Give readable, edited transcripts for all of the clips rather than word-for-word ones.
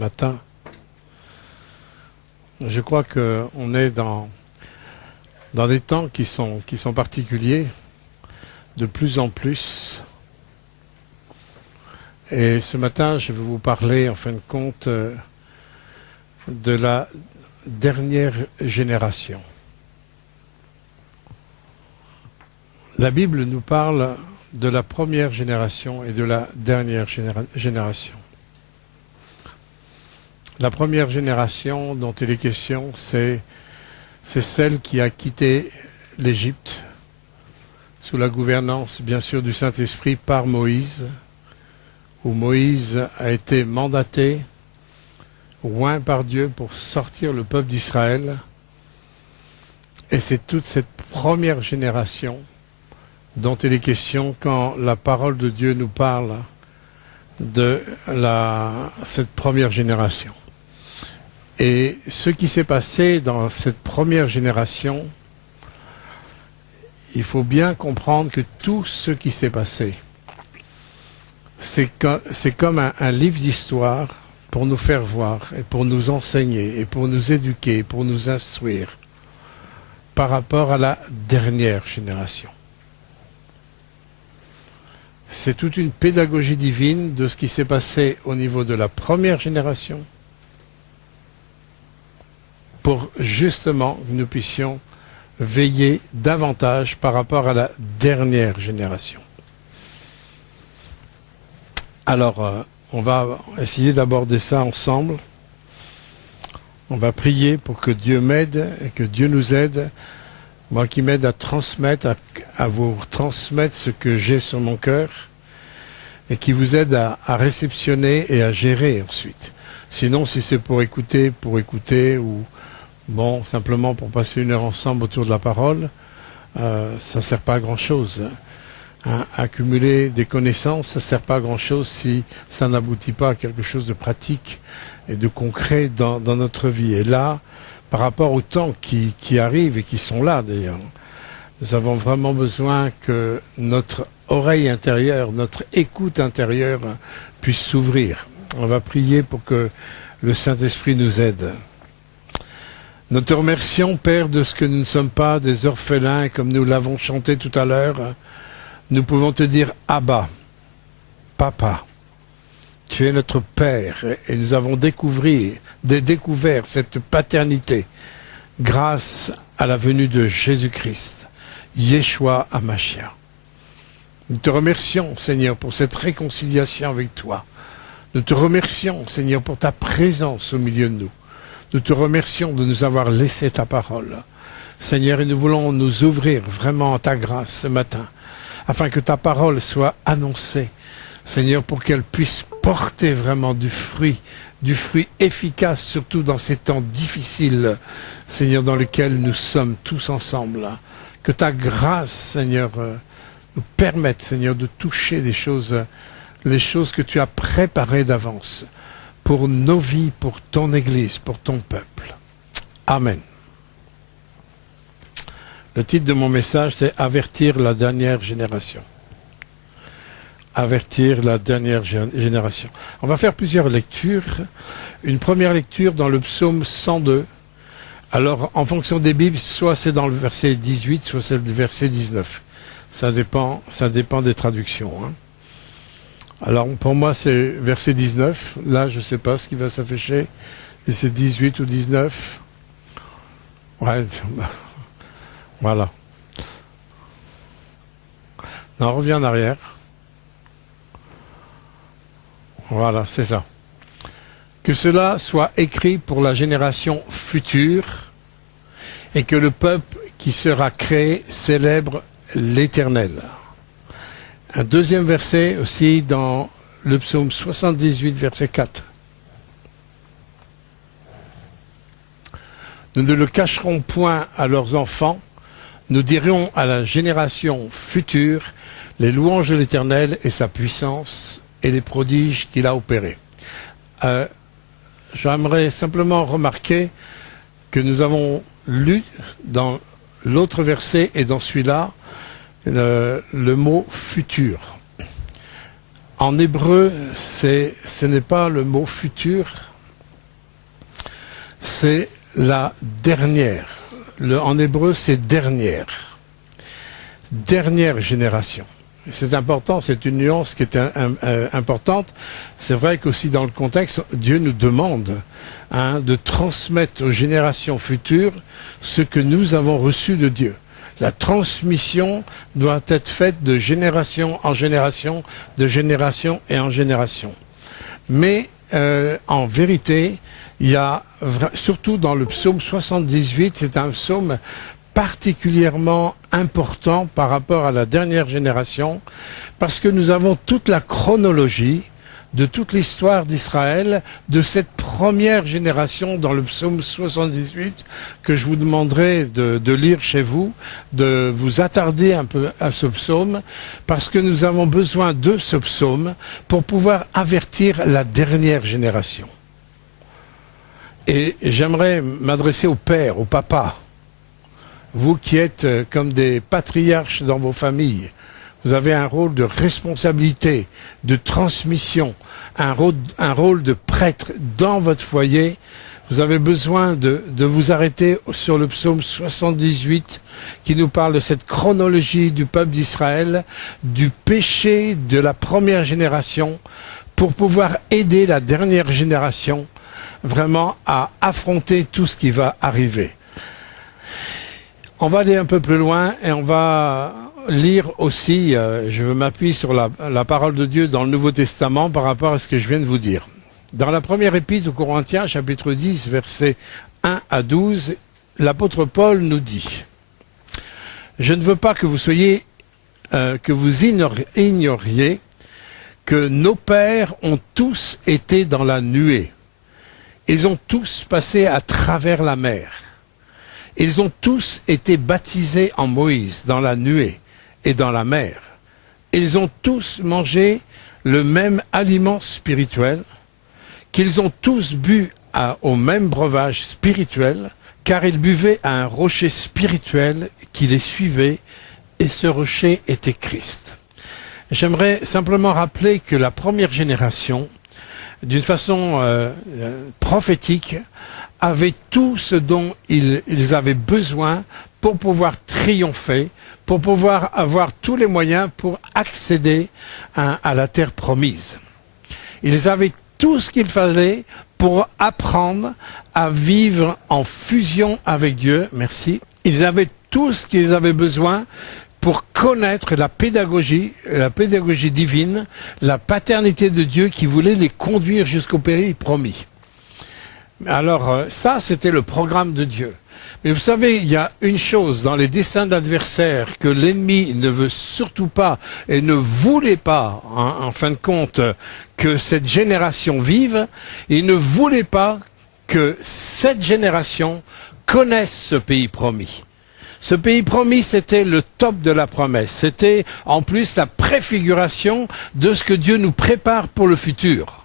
Matin. Je crois qu'on est dans des temps qui sont particuliers, de plus en plus. Et ce matin, je vais vous parler, en fin de compte, de la dernière génération. La Bible nous parle de la première génération et de la dernière génération. La première génération dont il est question, c'est celle qui a quitté l'Égypte sous la gouvernance, bien sûr, du Saint-Esprit par Moïse, où Moïse a été mandaté, oint par Dieu pour sortir le peuple d'Israël. Et c'est toute cette première génération dont il est question quand la parole de Dieu nous parle de cette première génération. Et ce qui s'est passé dans cette première génération, il faut bien comprendre que tout ce qui s'est passé, c'est comme un livre d'histoire pour nous faire voir et pour nous enseigner et pour nous éduquer, pour nous instruire par rapport à la dernière génération. C'est toute une pédagogie divine de ce qui s'est passé au niveau de la première génération pour justement que nous puissions veiller davantage par rapport à la dernière génération. Alors, on va essayer d'aborder ça ensemble. On va prier pour que Dieu m'aide et que Dieu nous aide. Moi qui m'aide à transmettre, à vous transmettre ce que j'ai sur mon cœur et qui vous aide à réceptionner et à gérer ensuite. Sinon, si c'est pour écouter ou bon, simplement pour passer une heure ensemble autour de la parole, ça ne sert pas à grand-chose. Hein. Accumuler des connaissances, ça ne sert pas à grand-chose si ça n'aboutit pas à quelque chose de pratique et de concret dans notre vie. Et là, par rapport aux temps qui arrivent et qui sont là d'ailleurs, nous avons vraiment besoin que notre oreille intérieure, notre écoute intérieure puisse s'ouvrir. On va prier pour que le Saint-Esprit nous aide. Nous te remercions, Père, de ce que nous ne sommes pas des orphelins, comme nous l'avons chanté tout à l'heure. Nous pouvons te dire Abba, Papa. Tu es notre Père et nous avons découvert cette paternité grâce à la venue de Jésus-Christ, Yeshua HaMashiach. Nous te remercions, Seigneur, pour cette réconciliation avec toi. Nous te remercions, Seigneur, pour ta présence au milieu de nous. Nous te remercions de nous avoir laissé ta parole. Seigneur, et nous voulons nous ouvrir vraiment à ta grâce ce matin, afin que ta parole soit annoncée, Seigneur, pour qu'elle puisse porter vraiment du fruit efficace, surtout dans ces temps difficiles, Seigneur, dans lesquels nous sommes tous ensemble. Que ta grâce, Seigneur, nous permette, Seigneur, de toucher les choses que tu as préparées d'avance pour nos vies, pour ton Église, pour ton peuple. Amen. Le titre de mon message, c'est « Avertir la dernière génération ». Avertir la dernière génération. On va faire plusieurs lectures. Une première lecture dans le psaume 102. Alors, en fonction des Bibles, soit c'est dans le verset 18, soit c'est le verset 19. Ça dépend des traductions. Hein. Alors, pour moi, c'est verset 19. Là, je ne sais pas ce qui va s'afficher. Et c'est 18 ou 19. Ouais, voilà. Non, on revient en arrière. Voilà, c'est ça. Que cela soit écrit pour la génération future et que le peuple qui sera créé célèbre l'Éternel. Un deuxième verset aussi dans le psaume 78, verset 4. Nous ne le cacherons point à leurs enfants, nous dirons à la génération future les louanges de l'Éternel et sa puissance et les prodiges qu'il a opérés. J'aimerais simplement remarquer que nous avons lu dans l'autre verset et dans celui-là le mot futur. En hébreu, ce n'est pas le mot futur, c'est la dernière. En hébreu, c'est dernière. Dernière génération. C'est important, c'est une nuance qui est importante. C'est vrai qu'aussi dans le contexte, Dieu nous demande de transmettre aux générations futures ce que nous avons reçu de Dieu. La transmission doit être faite de génération en génération, de génération et en génération. Mais en vérité, il y a, surtout dans le psaume 78, c'est un psaume particulièrement important par rapport à la dernière génération, parce que nous avons toute la chronologie de toute l'histoire d'Israël, de cette première génération dans le psaume 78, que je vous demanderai de lire chez vous, de vous attarder un peu à ce psaume, parce que nous avons besoin de ce psaume pour pouvoir avertir la dernière génération. Et j'aimerais m'adresser aux pères, aux papas, vous qui êtes comme des patriarches dans vos familles. Vous avez un rôle de responsabilité, de transmission, un rôle de prêtre dans votre foyer. Vous avez besoin de vous arrêter sur le psaume 78 qui nous parle de cette chronologie du peuple d'Israël, du péché de la première génération, pour pouvoir aider la dernière génération vraiment à affronter tout ce qui va arriver. On va aller un peu plus loin et on va lire aussi, je veux m'appuyer sur la parole de Dieu dans le Nouveau Testament par rapport à ce que je viens de vous dire. Dans la première épître aux Corinthiens, chapitre 10, versets 1 à 12, l'apôtre Paul nous dit « Je ne veux pas que vous soyez, que vous ignoriez que nos pères ont tous été dans la nuée. Ils ont tous passé à travers la mer. Ils ont tous été baptisés en Moïse, dans la nuée et dans la mer. Ils ont tous mangé le même aliment spirituel, qu'ils ont tous bu au même breuvage spirituel, car ils buvaient à un rocher spirituel qui les suivait, et ce rocher était Christ. » J'aimerais simplement rappeler que la première génération, d'une façon prophétique, avaient tout ce dont ils avaient besoin pour pouvoir triompher, pour pouvoir avoir tous les moyens pour accéder à la terre promise. Ils avaient tout ce qu'il fallait pour apprendre à vivre en fusion avec Dieu. Merci. Ils avaient tout ce qu'ils avaient besoin pour connaître la pédagogie divine, la paternité de Dieu qui voulait les conduire jusqu'au pays promis. Alors ça, c'était le programme de Dieu. Mais vous savez, il y a une chose dans les desseins d'adversaires que l'ennemi ne veut surtout pas et ne voulait pas, en fin de compte, que cette génération vive. Il ne voulait pas que cette génération connaisse ce pays promis. Ce pays promis, c'était le top de la promesse. C'était en plus la préfiguration de ce que Dieu nous prépare pour le futur.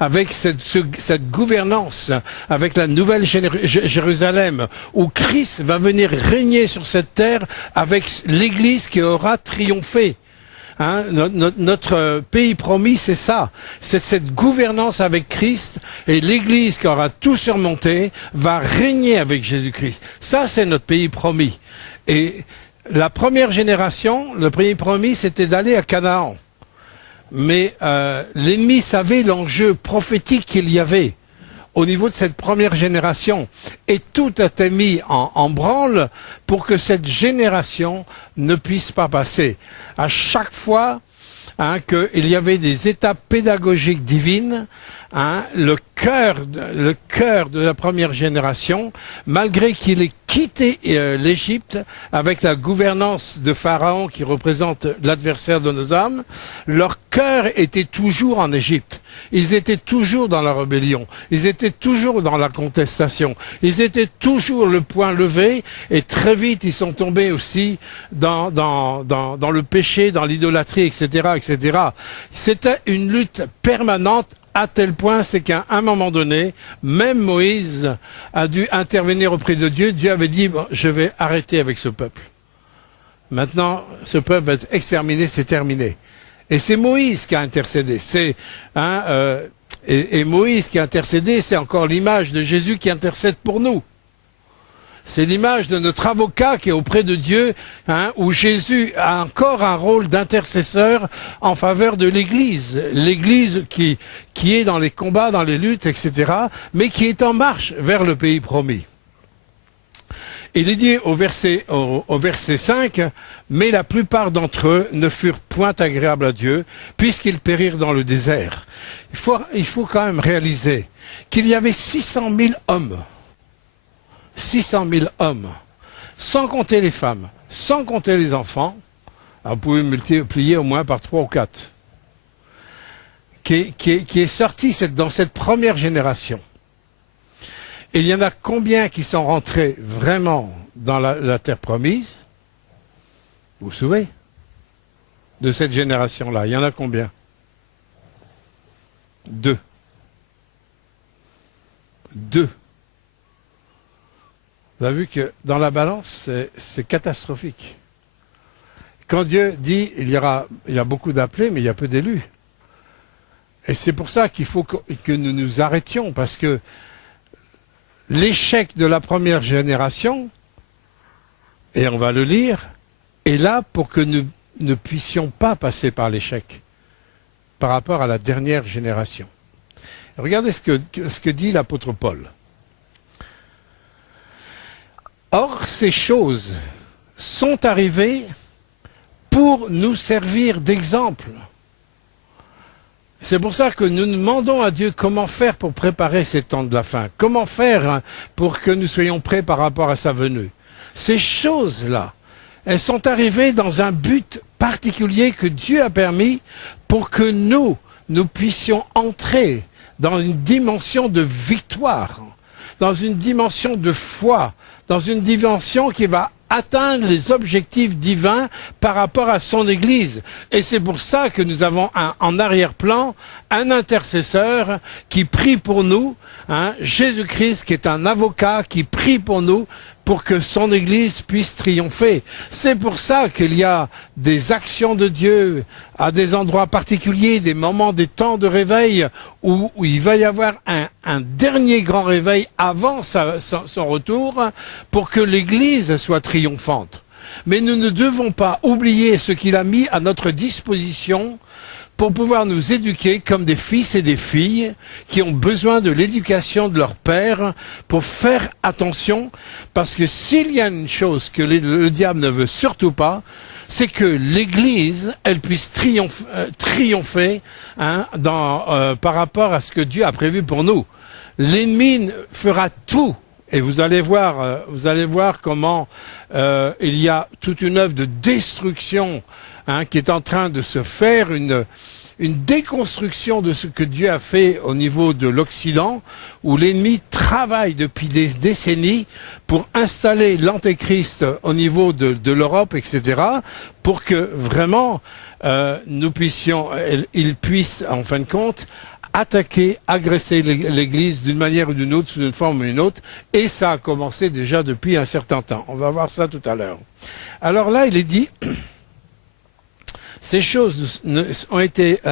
Avec cette gouvernance, avec la nouvelle Jérusalem, où Christ va venir régner sur cette terre avec l'Église qui aura triomphé. Hein, notre pays promis, c'est ça. C'est cette gouvernance avec Christ, et l'Église qui aura tout surmonté va régner avec Jésus-Christ. Ça, c'est notre pays promis. Et la première génération, le pays promis, c'était d'aller à Canaan. Mais l'ennemi savait l'enjeu prophétique qu'il y avait au niveau de cette première génération. Et tout a été mis en branle pour que cette génération ne puisse pas passer. À chaque fois qu'il y avait des étapes pédagogiques divines, le cœur de la première génération, malgré qu'il ait quitté l'Égypte avec la gouvernance de Pharaon qui représente l'adversaire de nos âmes, leur cœur était toujours en Égypte. Ils étaient toujours dans la rébellion, ils étaient toujours dans la contestation, ils étaient toujours le poing levé, et très vite ils sont tombés aussi dans le péché, dans l'idolâtrie, etc., etc. C'était une lutte permanente, à tel point, c'est qu'à un moment donné, même Moïse a dû intervenir auprès de Dieu. Dieu avait dit, bon, je vais arrêter avec ce peuple. Maintenant, ce peuple va être exterminé, c'est terminé. Et c'est Moïse qui a intercédé. C'est Et Moïse qui a intercédé, c'est encore l'image de Jésus qui intercède pour nous. C'est l'image de notre avocat qui est auprès de Dieu, où Jésus a encore un rôle d'intercesseur en faveur de l'Église. L'Église qui est dans les combats, dans les luttes, etc., mais qui est en marche vers le pays promis. Il est dit au verset 5, « Mais la plupart d'entre eux ne furent point agréables à Dieu, puisqu'ils périrent dans le désert. » Il faut quand même réaliser qu'il y avait 600 000 hommes. 600 000 hommes, sans compter les femmes, sans compter les enfants. Alors vous pouvez multiplier au moins par 3 ou 4. Qui est sorti dans cette première génération. Et il y en a combien qui sont rentrés vraiment dans la terre promise? Vous vous souvenez de cette génération-là? Il y en a combien? 2. 2. Vous avez vu que dans la balance, c'est catastrophique. Quand Dieu dit il y a beaucoup d'appelés, mais il y a peu d'élus. Et c'est pour ça qu'il faut que nous nous arrêtions, parce que l'échec de la première génération, et on va le lire, est là pour que nous ne puissions pas passer par l'échec par rapport à la dernière génération. Regardez ce que dit l'apôtre Paul. Or, ces choses sont arrivées pour nous servir d'exemple. C'est pour ça que nous demandons à Dieu comment faire pour préparer ces temps de la fin. Comment faire pour que nous soyons prêts par rapport à sa venue. Ces choses-là, elles sont arrivées dans un but particulier que Dieu a permis pour que nous puissions entrer dans une dimension de victoire, dans une dimension de foi, dans une dimension qui va atteindre les objectifs divins par rapport à son Église. Et c'est pour ça que nous avons en arrière-plan un intercesseur qui prie pour nous, Jésus-Christ qui est un avocat qui prie pour nous pour que son Église puisse triompher. C'est pour ça qu'il y a des actions de Dieu à des endroits particuliers, des moments, des temps de réveil où il va y avoir un dernier grand réveil avant son retour pour que l'Église soit triomphante. Mais nous ne devons pas oublier ce qu'il a mis à notre disposition pour pouvoir nous éduquer comme des fils et des filles qui ont besoin de l'éducation de leur père pour faire attention, parce que s'il y a une chose que le diable ne veut surtout pas, c'est que l'Église, elle puisse triompher par rapport à ce que Dieu a prévu pour nous. L'ennemi fera tout. Et vous allez voir comment il y a toute une œuvre de destruction qui est en train de se faire, une déconstruction de ce que Dieu a fait au niveau de l'Occident, où l'ennemi travaille depuis des décennies pour installer l'Antéchrist au niveau de l'Europe, etc., pour que vraiment il puisse, en fin de compte, attaquer, agresser l'Église d'une manière ou d'une autre, sous une forme ou une autre, et ça a commencé déjà depuis un certain temps. On va voir ça tout à l'heure. Alors là, il est dit, ces choses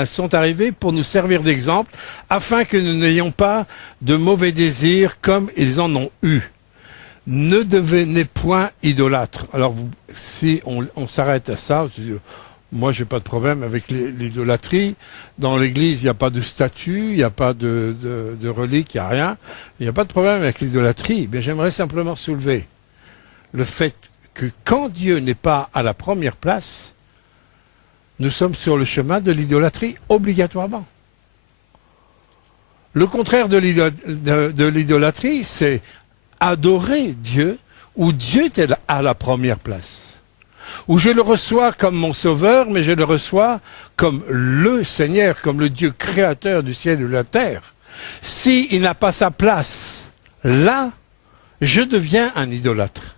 sont arrivées pour nous servir d'exemple, afin que nous n'ayons pas de mauvais désirs comme ils en ont eu. Ne devenez point idolâtres. Alors, si on s'arrête à ça, moi, j'ai pas de problème avec l'idolâtrie. Dans l'Église, il n'y a pas de statue, il n'y a pas de relique, il n'y a rien. Il n'y a pas de problème avec l'idolâtrie. Mais j'aimerais simplement soulever le fait que quand Dieu n'est pas à la première place, nous sommes sur le chemin de l'idolâtrie obligatoirement. Le contraire de l'idolâtrie, c'est adorer Dieu, où Dieu est à la première place. Où je le reçois comme mon sauveur, mais je le reçois comme le Seigneur, comme le Dieu créateur du ciel et de la terre. S'il n'a pas sa place là, je deviens un idolâtre.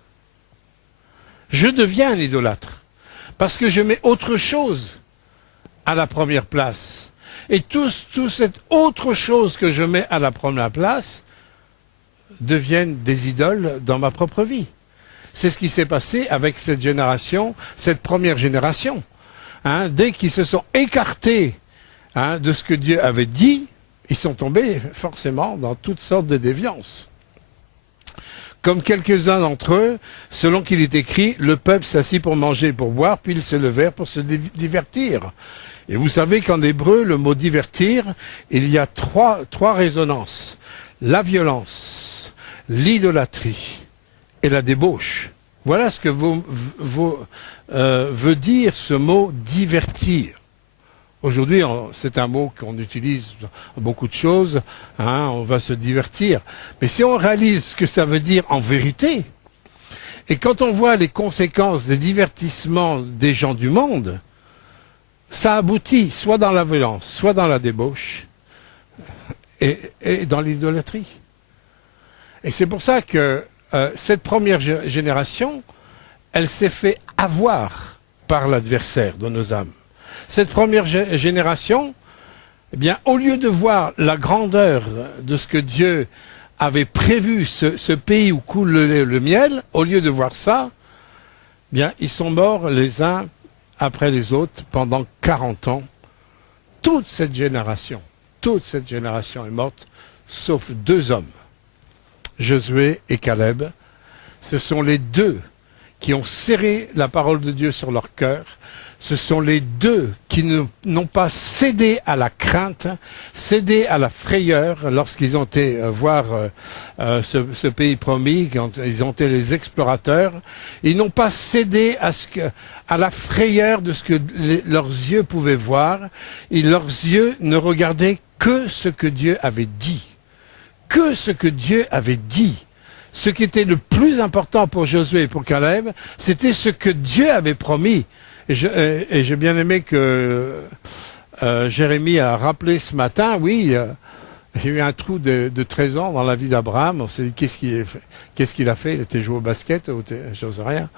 Je deviens un idolâtre. Parce que je mets autre chose à la première place. Et tout cette autre chose que je mets à la première place deviennent des idoles dans ma propre vie. C'est ce qui s'est passé avec cette génération, cette première génération. Dès qu'ils se sont écartés de ce que Dieu avait dit, Ils sont tombés forcément dans toutes sortes de déviances. Comme quelques-uns d'entre eux, selon qu'il est écrit, le peuple s'assit pour manger et pour boire, puis ils se levèrent pour se divertir. Et vous savez qu'en hébreu, le mot divertir, il y a trois résonances. La violence, l'idolâtrie et la débauche. Voilà ce que veut dire ce mot divertir. Aujourd'hui, c'est un mot qu'on utilise dans beaucoup de choses, hein, on va se divertir. Mais si on réalise ce que ça veut dire en vérité, et quand on voit les conséquences des divertissements des gens du monde, ça aboutit soit dans la violence, soit dans la débauche, et dans l'idolâtrie. Et c'est pour ça que cette première génération, elle s'est fait avoir par l'adversaire de nos âmes. Cette première génération, eh bien, au lieu de voir la grandeur de ce que Dieu avait prévu, ce pays où coule le lait et le miel, au lieu de voir ça, eh bien, ils sont morts les uns après les autres pendant 40 ans. Toute cette génération est morte, sauf 2 hommes, Josué et Caleb. Ce sont les 2 qui ont serré la parole de Dieu sur leur cœur. Ce sont les 2 qui n'ont pas cédé à la crainte, cédé à la frayeur lorsqu'ils ont été voir ce pays promis, quand ils ont été les explorateurs. Ils n'ont pas cédé à la frayeur de ce que leurs yeux pouvaient voir. Et leurs yeux ne regardaient que ce que Dieu avait dit. Que ce que Dieu avait dit. Ce qui était le plus important pour Josué et pour Caleb, c'était ce que Dieu avait promis. Et j'ai bien aimé que Jérémie a rappelé ce matin, oui, il y a eu un trou de 13 ans dans la vie d'Abraham. On s'est dit, qu'est-ce qu'il a fait? Il était joué au basket, je sais rien.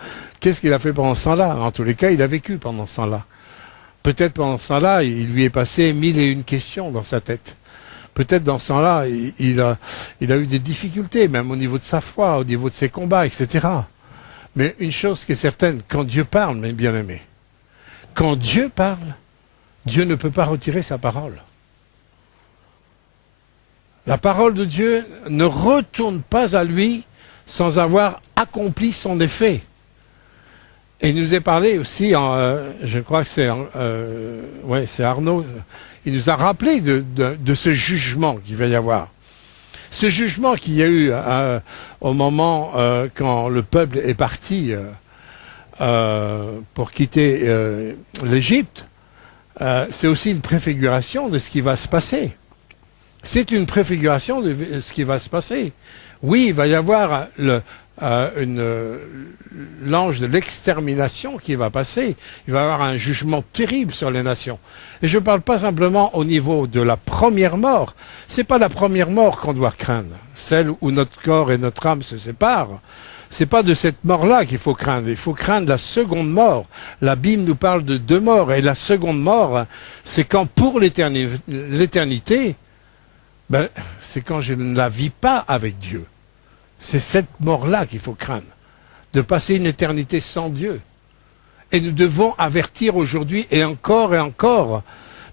Qu'est-ce qu'il a fait pendant ce temps-là? En tous les cas, il a vécu pendant ce temps-là. Peut-être pendant ce temps-là, il lui est passé 1001 questions dans sa tête. Peut-être dans ce temps-là, il a eu des difficultés, même au niveau de sa foi, au niveau de ses combats, etc. Mais une chose qui est certaine, quand Dieu parle, mes bien-aimés, quand Dieu parle, Dieu ne peut pas retirer sa parole. La parole de Dieu ne retourne pas à lui sans avoir accompli son effet. Et il nous est parlé aussi, je crois que c'est Arnaud, il nous a rappelé de ce jugement qu'il va y avoir. Ce jugement qu'il y a eu au moment quand le peuple est parti pour quitter l'Égypte, c'est aussi une préfiguration de ce qui va se passer. C'est une préfiguration de ce qui va se passer. Oui, il va y avoir l'ange de l'extermination qui va passer. Il va y avoir un jugement terrible sur les nations. Et je ne parle pas simplement au niveau de la première mort. Ce n'est pas la première mort qu'on doit craindre, celle où notre corps et notre âme se séparent. Ce n'est pas de cette mort-là qu'il faut craindre. Il faut craindre la seconde mort. La Bible nous parle de 2 morts. Et la seconde mort, c'est quand pour l'éternité, c'est quand je ne la vis pas avec Dieu. C'est cette mort-là qu'il faut craindre, de passer une éternité sans Dieu. Et nous devons avertir aujourd'hui et encore,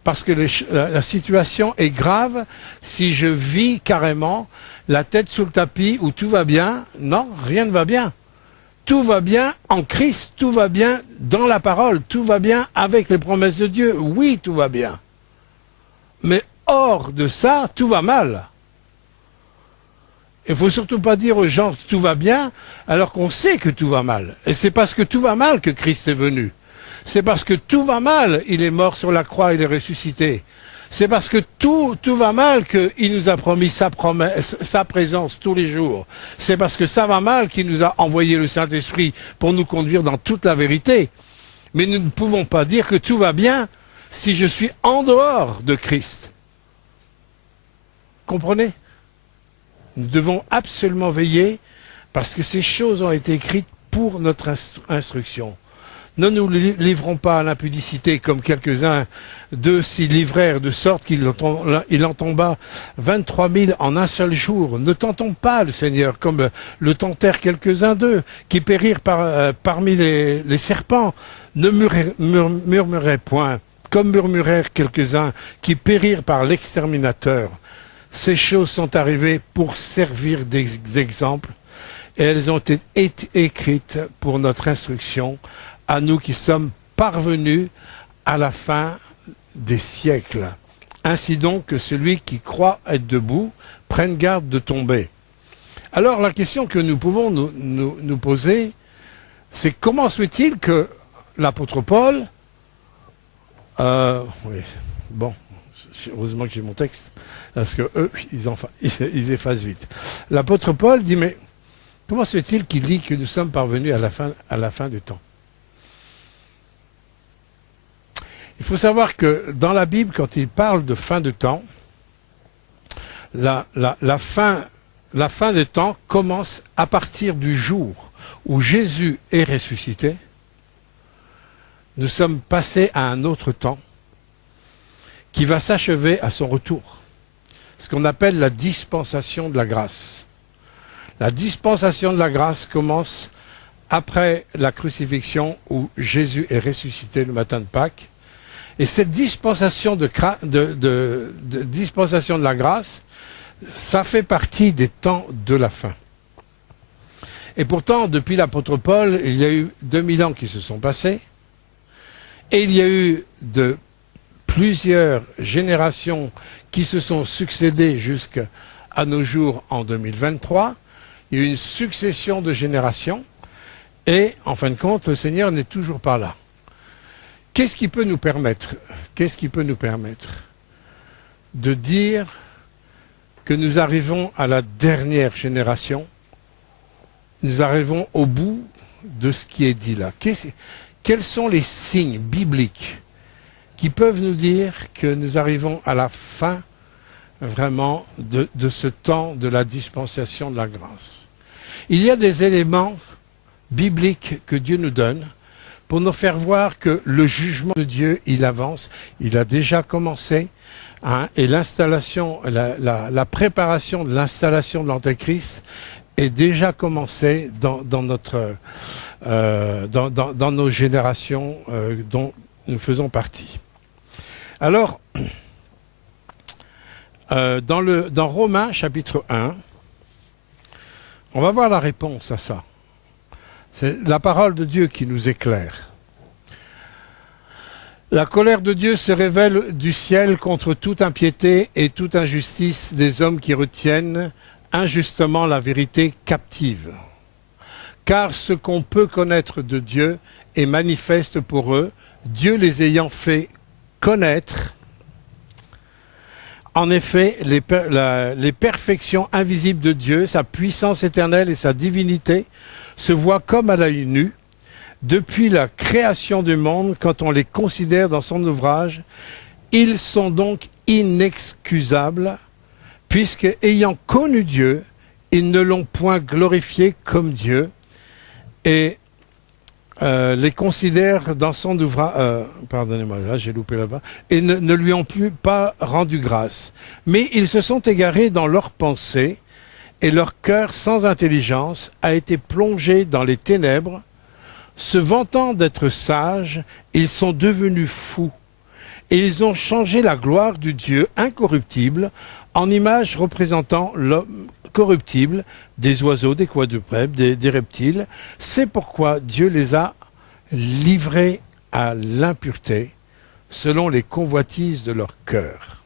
parce que la situation est grave. Si je vis carrément la tête sous le tapis où tout va bien, non, rien ne va bien. Tout va bien en Christ, tout va bien dans la parole, tout va bien avec les promesses de Dieu. Oui, tout va bien. Mais hors de ça, tout va mal. Il ne faut surtout pas dire aux gens que tout va bien, alors qu'on sait que tout va mal. Et c'est parce que tout va mal que Christ est venu. C'est parce que tout va mal, il est mort sur la croix, il est ressuscité. C'est parce que tout va mal qu'il nous a promis sa présence tous les jours. C'est parce que ça va mal qu'il nous a envoyé le Saint-Esprit pour nous conduire dans toute la vérité. Mais nous ne pouvons pas dire que tout va bien si je suis en dehors de Christ. Comprenez? Nous devons absolument veiller parce que ces choses ont été écrites pour notre instruction. Ne nous livrons pas à l'impudicité comme quelques-uns d'eux s'y livrèrent, de sorte qu'il en tomba 23 000 en un seul jour. Ne tentons pas le Seigneur comme le tentèrent quelques-uns d'eux qui périrent parmi les serpents. Ne murmurez point comme murmurèrent quelques-uns qui périrent par l'exterminateur. Ces choses sont arrivées pour servir d'exemple, et elles ont été écrites pour notre instruction, à nous qui sommes parvenus à la fin des siècles. Ainsi donc que celui qui croit être debout prenne garde de tomber. Alors la question que nous pouvons nous poser, c'est comment se fait-il que l'apôtre Paul, oui, bon, heureusement que j'ai mon texte, parce que eux, ils effacent vite. L'apôtre Paul dit, mais comment se fait-il qu'il dit que nous sommes parvenus à la fin des temps? Il faut savoir que dans la Bible, quand il parle de fin de temps, la fin des temps commence à partir du jour où Jésus est ressuscité. Nous sommes passés à un autre temps qui va s'achever à son retour. Ce qu'on appelle la dispensation de la grâce. La dispensation de la grâce commence après la crucifixion où Jésus est ressuscité le matin de Pâques. Et cette dispensation dispensation de la grâce, ça fait partie des temps de la fin. Et pourtant, depuis l'apôtre Paul, il y a eu 2000 ans qui se sont passés, et il y a eu plusieurs générations qui se sont succédées jusqu'à nos jours en 2023. Il y a eu une succession de générations, et en fin de compte, le Seigneur n'est toujours pas là. Qu'est-ce qui peut nous permettre de dire que nous arrivons à la dernière génération, nous arrivons au bout de ce qui est dit là? Quels sont les signes bibliques qui peuvent nous dire que nous arrivons à la fin vraiment de ce temps de la dispensation de la grâce? Il y a des éléments bibliques que Dieu nous donne pour nous faire voir que le jugement de Dieu, il avance, il a déjà commencé, hein, et l'installation, la préparation de l'installation de l'Antéchrist est déjà commencée dans nos générations dont nous faisons partie. Alors, dans Romains chapitre 1, on va voir la réponse à ça. C'est la parole de Dieu qui nous éclaire. La colère de Dieu se révèle du ciel contre toute impiété et toute injustice des hommes qui retiennent injustement la vérité captive. Car ce qu'on peut connaître de Dieu est manifeste pour eux, Dieu les ayant fait connaître. En effet, les perfections invisibles de Dieu, sa puissance éternelle et sa divinité, se voient comme à l'œil nu, depuis la création du monde, quand on les considère dans son ouvrage. Ils sont donc inexcusables, puisque, ayant connu Dieu, ils ne l'ont point glorifié comme Dieu, et les considèrent dans son ouvrage, pardonnez-moi, là j'ai loupé là-bas, et ne lui ont pas rendu grâce. Mais ils se sont égarés dans leurs pensées, et leur cœur sans intelligence a été plongé dans les ténèbres. Se vantant d'être sages, ils sont devenus fous, et ils ont changé la gloire du Dieu incorruptible en image représentant l'homme corruptible, des oiseaux, des quadrupèdes, des reptiles. C'est pourquoi Dieu les a livrés à l'impureté, selon les convoitises de leur cœur,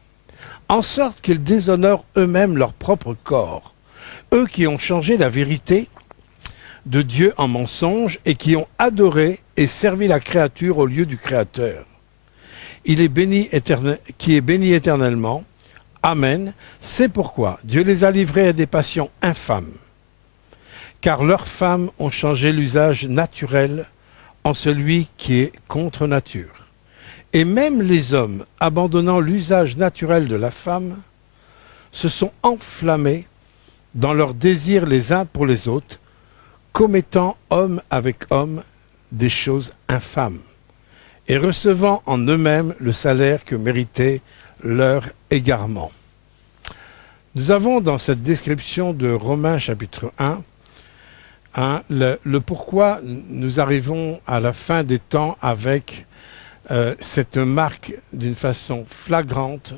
en sorte qu'ils déshonorent eux-mêmes leur propre corps, eux qui ont changé la vérité de Dieu en mensonge et qui ont adoré et servi la créature au lieu du Créateur. Il est béni qui est béni éternellement. Amen. C'est pourquoi Dieu les a livrés à des passions infâmes, car leurs femmes ont changé l'usage naturel en celui qui est contre nature. Et même les hommes, abandonnant l'usage naturel de la femme, se sont enflammés dans leurs désirs les uns pour les autres, commettant homme avec homme des choses infâmes, et recevant en eux-mêmes le salaire que méritait leur égarement. Nous avons dans cette description de Romains chapitre 1, le pourquoi nous arrivons à la fin des temps avec cette marque d'une façon flagrante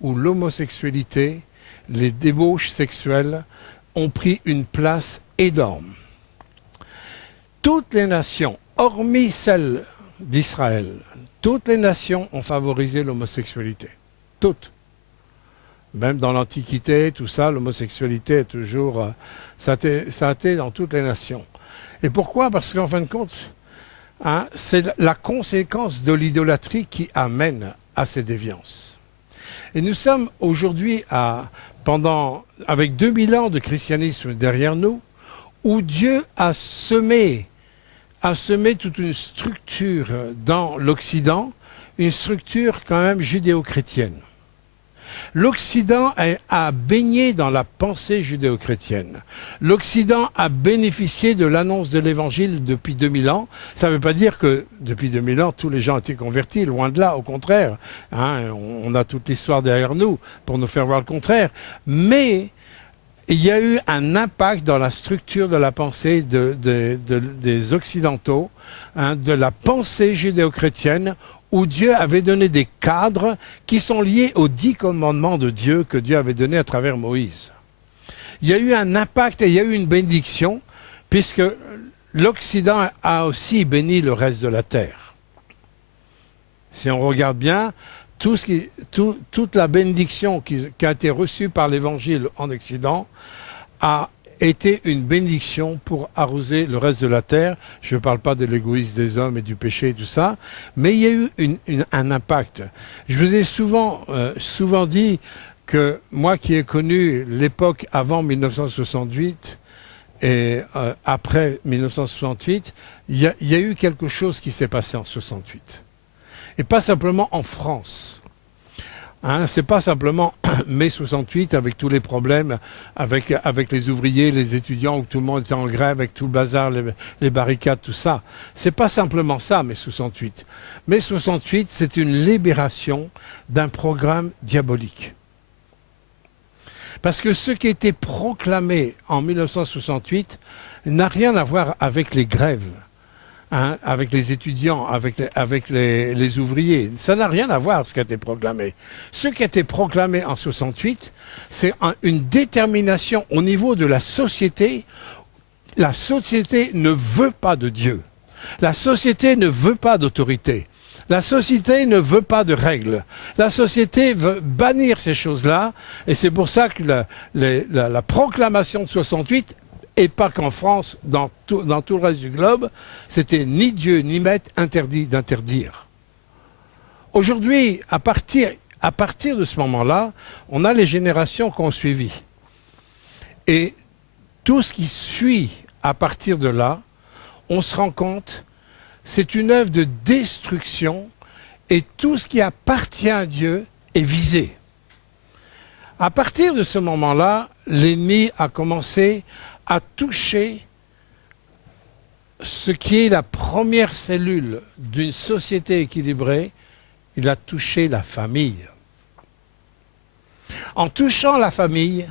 où l'homosexualité, les débauches sexuelles ont pris une place énorme. Toutes les nations, hormis celle d'Israël, toutes les nations ont favorisé l'homosexualité. Toutes. Même dans l'Antiquité, tout ça, l'homosexualité est toujours... ça a été dans toutes les nations. Et pourquoi? Parce qu'en fin de compte, hein, c'est la conséquence de l'idolâtrie qui amène à ces déviances. Et nous sommes aujourd'hui, avec 2000 ans de christianisme derrière nous, où Dieu a semé toute une structure dans l'Occident, une structure quand même judéo-chrétienne. L'Occident a baigné dans la pensée judéo-chrétienne. L'Occident a bénéficié de l'annonce de l'Évangile depuis 2000 ans. Ça ne veut pas dire que depuis 2000 ans, tous les gens ont été convertis, loin de là, au contraire. Hein, on a toute l'histoire derrière nous pour nous faire voir le contraire. Mais il y a eu un impact dans la structure de la pensée des Occidentaux, hein, de la pensée judéo-chrétienne, où Dieu avait donné des cadres qui sont liés aux 10 commandements de Dieu que Dieu avait donnés à travers Moïse. Il y a eu un impact et il y a eu une bénédiction, puisque l'Occident a aussi béni le reste de la terre. Si on regarde bien, toute la bénédiction qui a été reçue par l'Évangile en Occident a été une bénédiction pour arroser le reste de la terre. Je ne parle pas de l'égoïsme des hommes et du péché et tout ça, mais il y a eu un impact. Je vous ai souvent dit que moi qui ai connu l'époque avant 1968 et après 1968, il y a eu quelque chose qui s'est passé en 68. Et pas simplement en France. Hein, c'est pas simplement mai 68 avec tous les problèmes, avec les ouvriers, les étudiants, où tout le monde était en grève, avec tout le bazar, les barricades, tout ça. C'est pas simplement ça, mai 68. Mai 68, c'est une libération d'un programme diabolique. Parce que ce qui était proclamé en 1968 n'a rien à voir avec les grèves. Hein, avec les étudiants, avec les ouvriers. Ça n'a rien à voir ce qui a été proclamé. Ce qui a été proclamé en 68, c'est une détermination au niveau de la société. La société ne veut pas de Dieu. La société ne veut pas d'autorité. La société ne veut pas de règles. La société veut bannir ces choses-là. Et c'est pour ça que la proclamation de 68, et pas qu'en France, dans tout le reste du globe, c'était ni Dieu ni maître interdit d'interdire. Aujourd'hui, à partir de ce moment-là, on a les générations qui ont suivi. Et tout ce qui suit à partir de là, on se rend compte, c'est une œuvre de destruction et tout ce qui appartient à Dieu est visé. À partir de ce moment-là, l'ennemi a commencé à toucher ce qui est la première cellule d'une société équilibrée, il a touché la famille. En touchant la famille,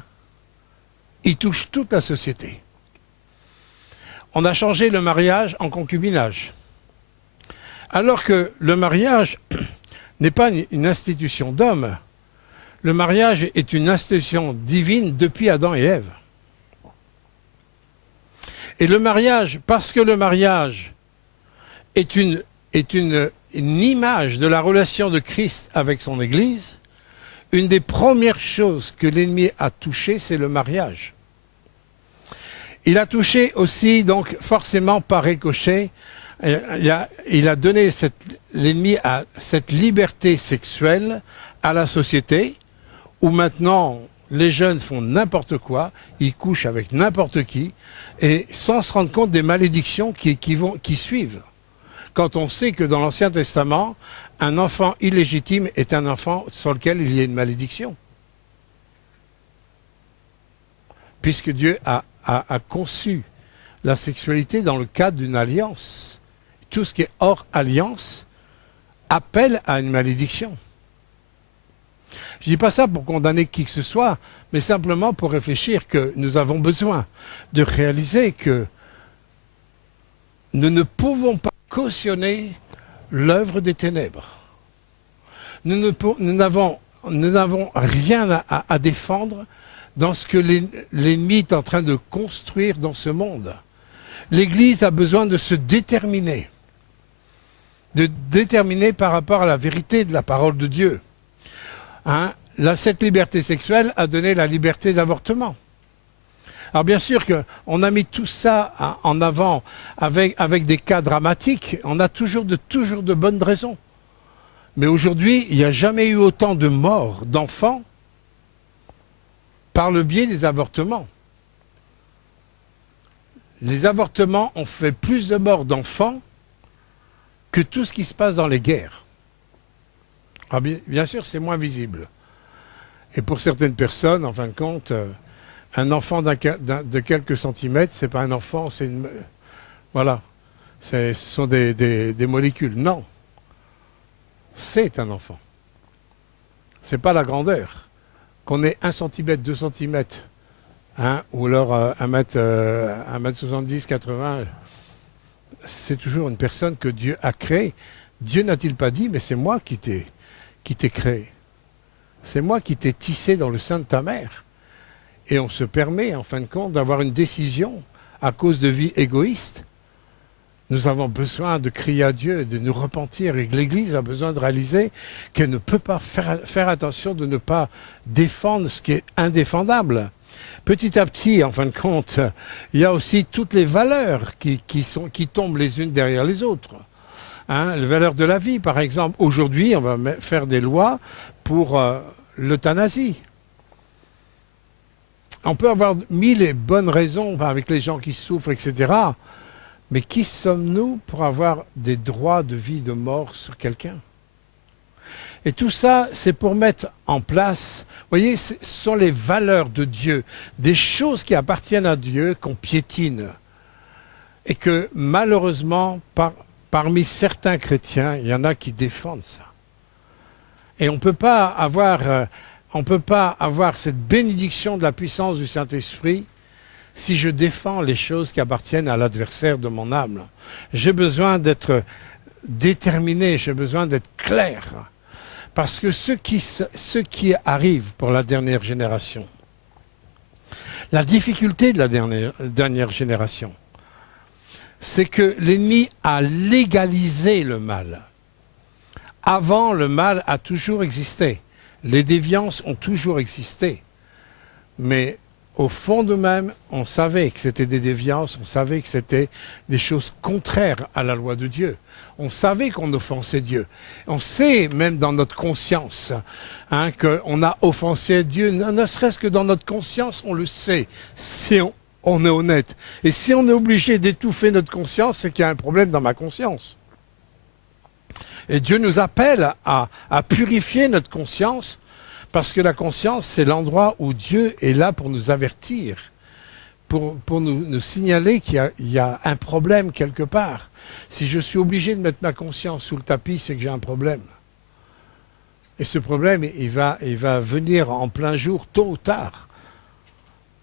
il touche toute la société. On a changé le mariage en concubinage. Alors que le mariage n'est pas une institution d'homme, le mariage est une institution divine depuis Adam et Ève. Et le mariage, parce que le mariage est une image de la relation de Christ avec son Église, une des premières choses que l'ennemi a touchées, c'est le mariage. Il a touché aussi, donc forcément par ricochet, il a donné l'ennemi à cette liberté sexuelle à la société, où maintenant les jeunes font n'importe quoi, ils couchent avec n'importe qui, et sans se rendre compte des malédictions qui suivent. Quand on sait que dans l'Ancien Testament, un enfant illégitime est un enfant sur lequel il y a une malédiction. Puisque Dieu a conçu la sexualité dans le cadre d'une alliance. Tout ce qui est hors alliance appelle à une malédiction. Je ne dis pas ça pour condamner qui que ce soit, mais simplement pour réfléchir que nous avons besoin de réaliser que nous ne pouvons pas cautionner l'œuvre des ténèbres. Nous n'avons rien à défendre dans ce que l'ennemi est en train de construire dans ce monde. L'Église a besoin de se déterminer par rapport à la vérité de la parole de Dieu. Hein? Cette liberté sexuelle a donné la liberté d'avortement. Alors bien sûr qu'on a mis tout ça en avant avec des cas dramatiques. On a toujours de bonnes raisons. Mais aujourd'hui, il n'y a jamais eu autant de morts d'enfants par le biais des avortements. Les avortements ont fait plus de morts d'enfants que tout ce qui se passe dans les guerres. Alors bien sûr, c'est moins visible. Et pour certaines personnes, en fin de compte, un enfant de quelques centimètres, c'est pas un enfant, c'est une... Voilà. Ce sont des molécules. Non. C'est un enfant. C'est pas la grandeur. Qu'on ait 1 centimètre, 2 centimètres, hein, ou alors 1 mètre 70, 80, c'est toujours une personne que Dieu a créée. Dieu n'a-t-il pas dit, mais c'est moi qui t'ai créé. C'est moi qui t'ai tissé dans le sein de ta mère. Et on se permet, en fin de compte, d'avoir une décision à cause de vie égoïste. Nous avons besoin de crier à Dieu, de nous repentir, et l'Église a besoin de réaliser qu'elle ne peut pas faire attention de ne pas défendre ce qui est indéfendable. Petit à petit, en fin de compte, il y a aussi toutes les valeurs qui tombent les unes derrière les autres. Hein, les valeurs de la vie, par exemple. Aujourd'hui, on va faire des lois pour l'euthanasie. On peut avoir 1000 bonnes raisons avec les gens qui souffrent, etc. Mais qui sommes-nous pour avoir des droits de vie, de mort sur quelqu'un? Et tout ça, c'est pour mettre en place, vous voyez, ce sont les valeurs de Dieu, des choses qui appartiennent à Dieu, qu'on piétine. Et que malheureusement, parmi certains chrétiens, il y en a qui défendent ça. Et on ne peut pas avoir cette bénédiction de la puissance du Saint-Esprit si je défends les choses qui appartiennent à l'adversaire de mon âme. J'ai besoin d'être déterminé, j'ai besoin d'être clair. Parce que ce qui arrive pour la dernière génération, la difficulté de la dernière génération, c'est que l'ennemi a légalisé le mal. Avant, le mal a toujours existé. Les déviances ont toujours existé. Mais au fond de même, on savait que c'était des déviances, on savait que c'était des choses contraires à la loi de Dieu. On savait qu'on offensait Dieu. On sait même dans notre conscience qu'on a offensé Dieu, ne serait-ce que dans notre conscience, on le sait, si on est honnête. Et si on est obligé d'étouffer notre conscience, c'est qu'il y a un problème dans ma conscience. Et Dieu nous appelle à purifier notre conscience, parce que la conscience, c'est l'endroit où Dieu est là pour nous avertir, pour nous signaler qu'il y a un problème quelque part. Si je suis obligé de mettre ma conscience sous le tapis, c'est que j'ai un problème. Et ce problème, il va venir en plein jour, tôt ou tard.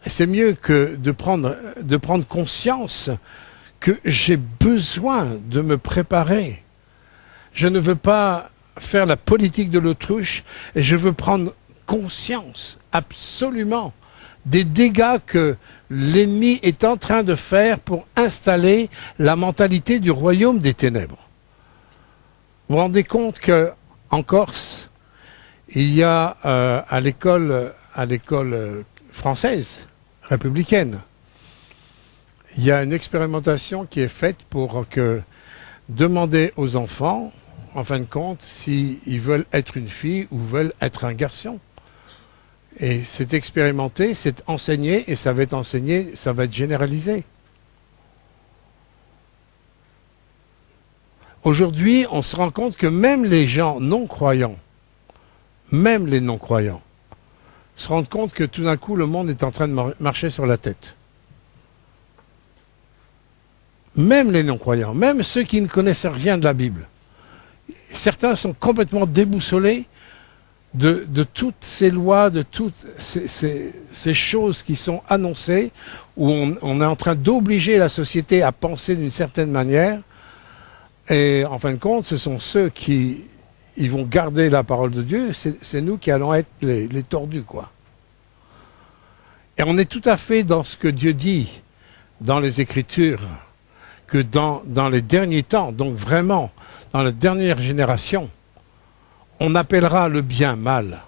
Et c'est mieux que de prendre conscience que j'ai besoin de me préparer. Je ne veux pas faire la politique de l'autruche et je veux prendre conscience absolument des dégâts que l'ennemi est en train de faire pour installer la mentalité du royaume des ténèbres. Vous vous rendez compte qu'en Corse, il y a à l'école française, républicaine, il y a une expérimentation qui est faite pour demander aux enfants, en fin de compte, s'ils veulent être une fille ou veulent être un garçon. Et c'est expérimenté, c'est enseigné, et ça va être enseigné, ça va être généralisé. Aujourd'hui, on se rend compte que même les gens non-croyants, même les non-croyants, se rendent compte que tout d'un coup, le monde est en train de marcher sur la tête. Même les non-croyants, même ceux qui ne connaissent rien de la Bible. Certains sont complètement déboussolés de toutes ces lois, de toutes ces choses qui sont annoncées, où on est en train d'obliger la société à penser d'une certaine manière, Et en fin de compte, ce sont ceux qui ils vont garder la parole de Dieu, c'est nous qui allons être les tordus, quoi. Et on est tout à fait dans ce que Dieu dit dans les Écritures, que dans les derniers temps, donc vraiment dans la dernière génération, on appellera le bien mal.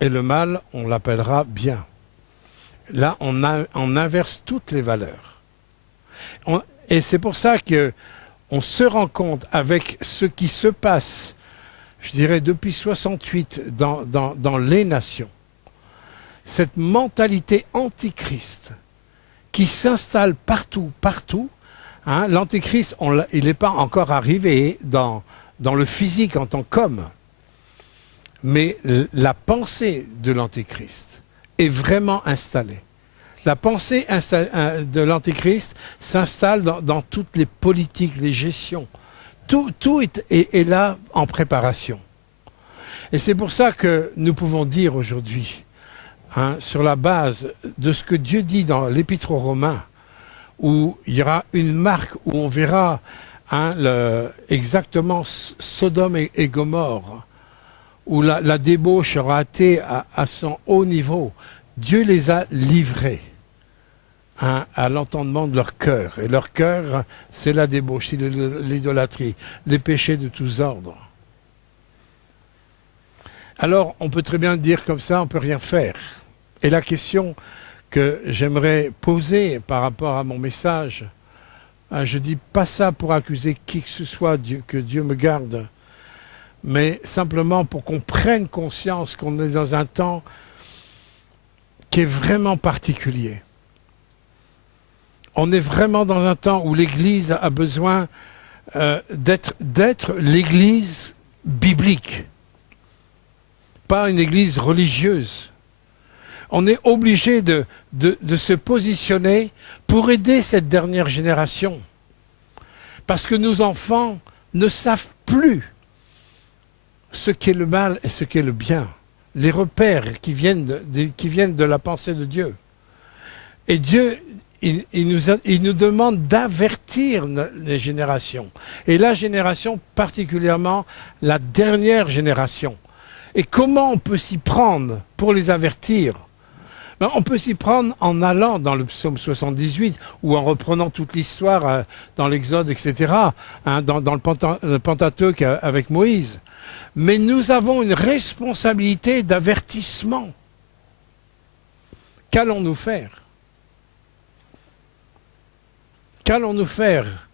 Et le mal, on l'appellera bien. Là, on inverse toutes les valeurs. Et c'est pour ça qu'on se rend compte avec ce qui se passe, je dirais depuis 68 dans les nations, cette mentalité antichrist qui s'installe partout. Hein, l'antichrist, il n'est pas encore arrivé dans le physique en tant qu'homme. Mais la pensée de l'antichrist est vraiment installée. La pensée de l'antichrist s'installe dans toutes les politiques, les gestions. Tout est là en préparation. Et c'est pour ça que nous pouvons dire aujourd'hui, hein, sur la base de ce que Dieu dit dans l'Épître aux Romains, où il y aura une marque, où on verra exactement Sodome et Gomorrhe, où la débauche aura été à son haut niveau. Dieu les a livrés à l'entendement de leur cœur. Et leur cœur, c'est la débauche, c'est l'idolâtrie, les péchés de tous ordres. Alors, on peut très bien dire comme ça, on ne peut rien faire. Et la question que j'aimerais poser par rapport à mon message, je ne dis pas ça pour accuser qui que ce soit, que Dieu me garde, mais simplement pour qu'on prenne conscience qu'on est dans un temps qui est vraiment particulier. On est vraiment dans un temps où l'Église a besoin d'être l'Église biblique, pas une Église religieuse. On est obligé de se positionner pour aider cette dernière génération. Parce que nos enfants ne savent plus ce qu'est le mal et ce qu'est le bien. Les repères qui viennent de la pensée de Dieu. Et Dieu, il nous demande d'avertir les générations. Et la génération, particulièrement la dernière génération. Et comment on peut s'y prendre pour les avertir ? Ben, on peut s'y prendre en allant dans le psaume 78 ou en reprenant toute l'histoire dans l'Exode, etc., hein, dans le Pentateuque avec Moïse. Mais nous avons une responsabilité d'avertissement. Qu'allons-nous faire ? Qu'allons-nous faire ?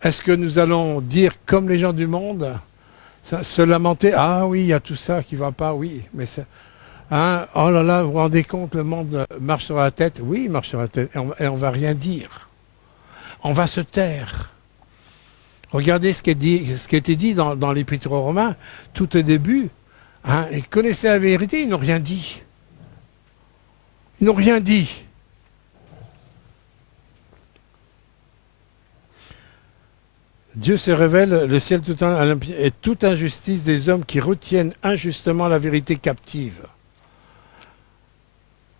Est-ce que nous allons dire comme les gens du monde, se lamenter, ah oui, il y a tout ça qui ne va pas, oui, mais ça... Hein, oh là là, vous vous rendez compte, le monde marche sur la tête. Oui, il marche sur la tête, et on ne va rien dire. On va se taire. Regardez ce qui a été dit dans l'Épître aux Romains, tout au début. Hein, ils connaissaient la vérité, ils n'ont rien dit. Ils n'ont rien dit. Dieu se révèle, le ciel tout et toute injustice des hommes qui retiennent injustement la vérité captive.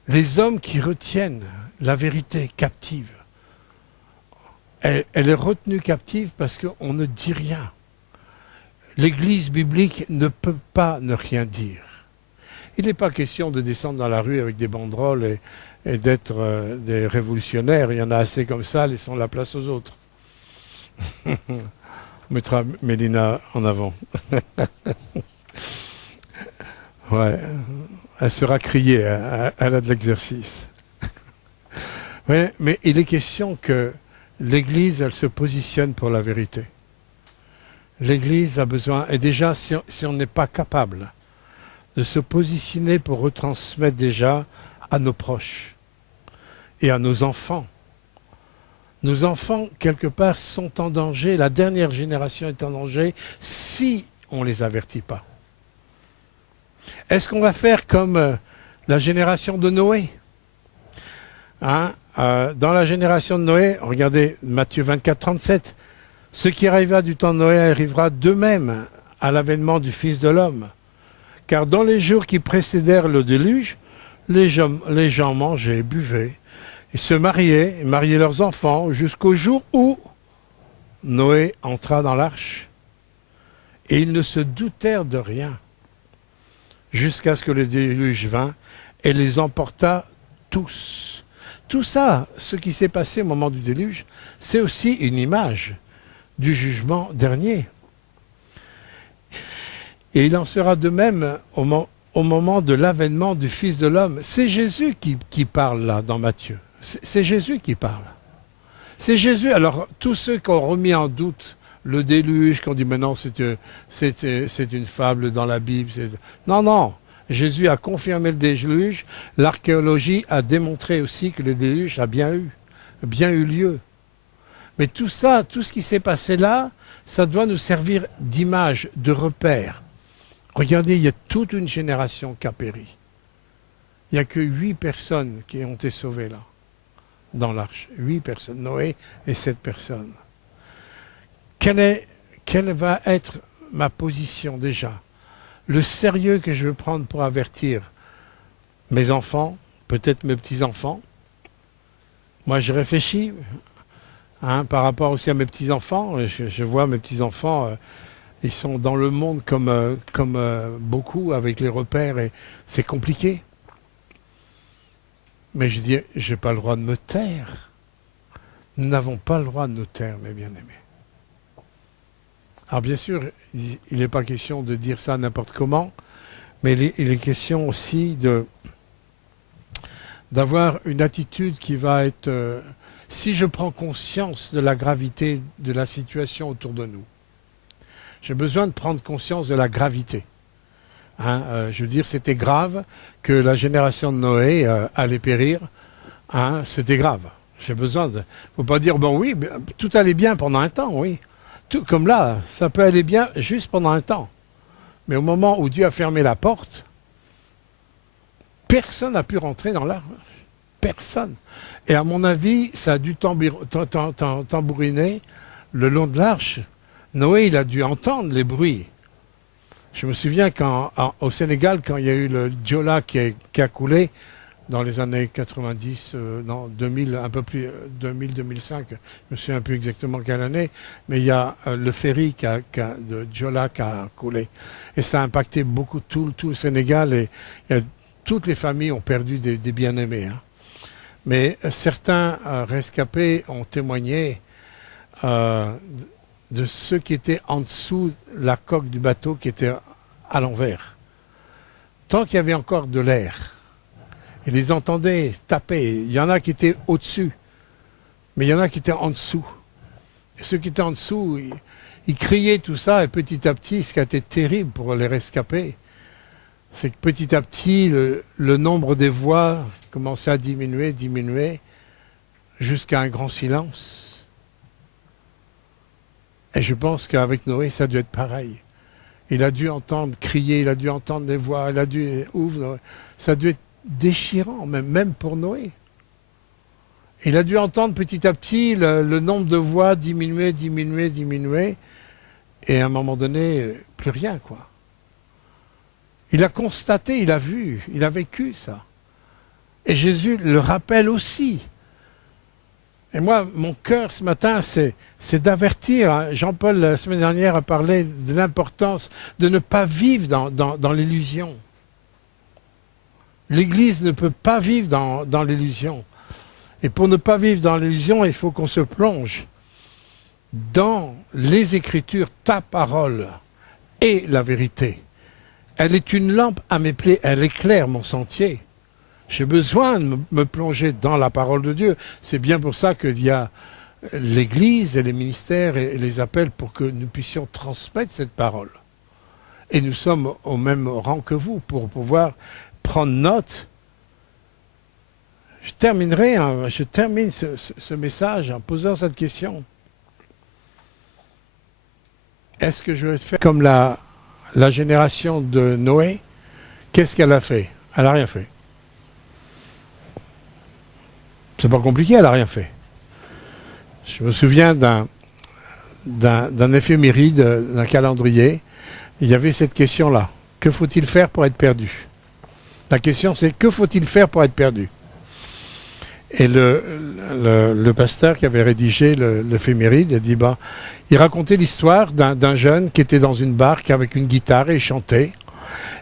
Les hommes qui retiennent la vérité captive, elle est retenue captive parce qu'on ne dit rien. L'Église biblique ne peut pas ne rien dire. Il n'est pas question de descendre dans la rue avec des banderoles et d'être des révolutionnaires. Il y en a assez comme ça, laissons la place aux autres. On mettra Mélina en avant. Ouais. Elle sera criée, elle a de l'exercice. Ouais, mais il est question que l'Église, elle se positionne pour la vérité. L'Église a besoin, et déjà, si on n'est pas capable de se positionner pour retransmettre déjà à nos proches et à nos enfants quelque part, sont en danger, la dernière génération est en danger si on ne les avertit pas. Est-ce qu'on va faire comme la génération de Noé, hein, dans la génération de Noé, regardez Matthieu 24, 37, ce qui arriva du temps de Noé arrivera de même à l'avènement du Fils de l'homme. Car dans les jours qui précédèrent le déluge, les gens mangeaient et buvaient, et se mariaient leurs enfants jusqu'au jour où Noé entra dans l'arche et ils ne se doutèrent de rien jusqu'à ce que le déluge vint et les emporta tous. Tout ça, ce qui s'est passé au moment du déluge, c'est aussi une image du jugement dernier. Et il en sera de même au moment de l'avènement du Fils de l'homme. C'est Jésus qui parle là dans Matthieu. C'est Jésus qui parle. C'est Jésus. Alors, tous ceux qui ont remis en doute le déluge, qui ont dit mais non, c'est une fable dans la Bible. Non, non. Jésus a confirmé le déluge. L'archéologie a démontré aussi que le déluge a bien eu lieu. Mais tout ça, tout ce qui s'est passé là, ça doit nous servir d'image, de repère. Regardez, il y a toute une génération qui a péri. Il n'y a que 8 personnes qui ont été sauvées là, dans l'arche. 8 personnes, Noé et 7 personnes. Quelle va être ma position déjà? Le sérieux que je veux prendre pour avertir mes enfants, peut-être mes petits-enfants. Moi, je réfléchis par rapport aussi à mes petits-enfants. Je vois mes petits-enfants, ils sont dans le monde comme beaucoup, avec les repères, et c'est compliqué. Mais je dis, je n'ai pas le droit de me taire. Nous n'avons pas le droit de nous taire, mes bien-aimés. Alors bien sûr, il n'est pas question de dire ça n'importe comment, mais il est question aussi d'avoir une attitude qui va être... si je prends conscience de la gravité de la situation autour de nous, j'ai besoin de prendre conscience de la gravité. Je veux dire, c'était grave que la génération de Noé allait périr. C'était grave. J'ai besoin de... Il ne faut pas dire, bon oui, tout allait bien pendant un temps, oui. Tout comme là, ça peut aller bien juste pendant un temps. Mais au moment où Dieu a fermé la porte, personne n'a pu rentrer dans l'arche. Personne. Et à mon avis, ça a dû tambouriner le long de l'arche. Noé, il a dû entendre les bruits. Je me souviens au Sénégal, quand il y a eu le Diola qui a coulé dans les années 90, 2000, un peu plus, 2000-2005, je me souviens plus exactement quelle année, mais il y a le ferry de Diola qui a coulé. Et ça a impacté beaucoup tout le Sénégal et toutes les familles ont perdu des bien-aimés. Mais certains rescapés ont témoigné de ceux qui étaient en dessous de la coque du bateau qui était à l'envers. Tant qu'il y avait encore de l'air, ils les entendaient taper. Il y en a qui étaient au-dessus, mais il y en a qui étaient en dessous. Et ceux qui étaient en dessous, ils criaient tout ça, et petit à petit, ce qui a été terrible pour les rescapés, c'est que petit à petit, le nombre des voix commençait à diminuer, jusqu'à un grand silence. Et je pense qu'avec Noé, ça a dû être pareil. Il a dû entendre crier, il a dû entendre des voix, il a dû ouvrir. Ça a dû être déchirant, même pour Noé. Il a dû entendre petit à petit le nombre de voix diminuer, et à un moment donné, plus rien, quoi. Il a constaté, il a vu, il a vécu ça. Et Jésus le rappelle aussi. Et moi, mon cœur ce matin, c'est d'avertir. Jean-Paul, la semaine dernière, a parlé de l'importance de ne pas vivre dans l'illusion. L'Église ne peut pas vivre dans l'illusion. Et pour ne pas vivre dans l'illusion, il faut qu'on se plonge dans les Écritures, ta parole et la vérité. Elle est une lampe à mes pieds, elle éclaire mon sentier. J'ai besoin de me plonger dans la parole de Dieu. C'est bien pour ça qu'il y a l'Église et les ministères et les appels pour que nous puissions transmettre cette parole. Et nous sommes au même rang que vous pour pouvoir prendre note. Je termine ce message en posant cette question. Est-ce que je vais faire comme la génération de Noé? Qu'est-ce qu'elle a fait? Elle n'a rien fait. C'est pas compliqué, elle n'a rien fait. Je me souviens d'un éphéméride, d'un calendrier. Il y avait cette question-là. Que faut-il faire pour être perdu? La question c'est, que faut-il faire pour être perdu? Et le pasteur qui avait rédigé l'éphéméride, il a dit, il racontait l'histoire d'un jeune qui était dans une barque avec une guitare et il chantait.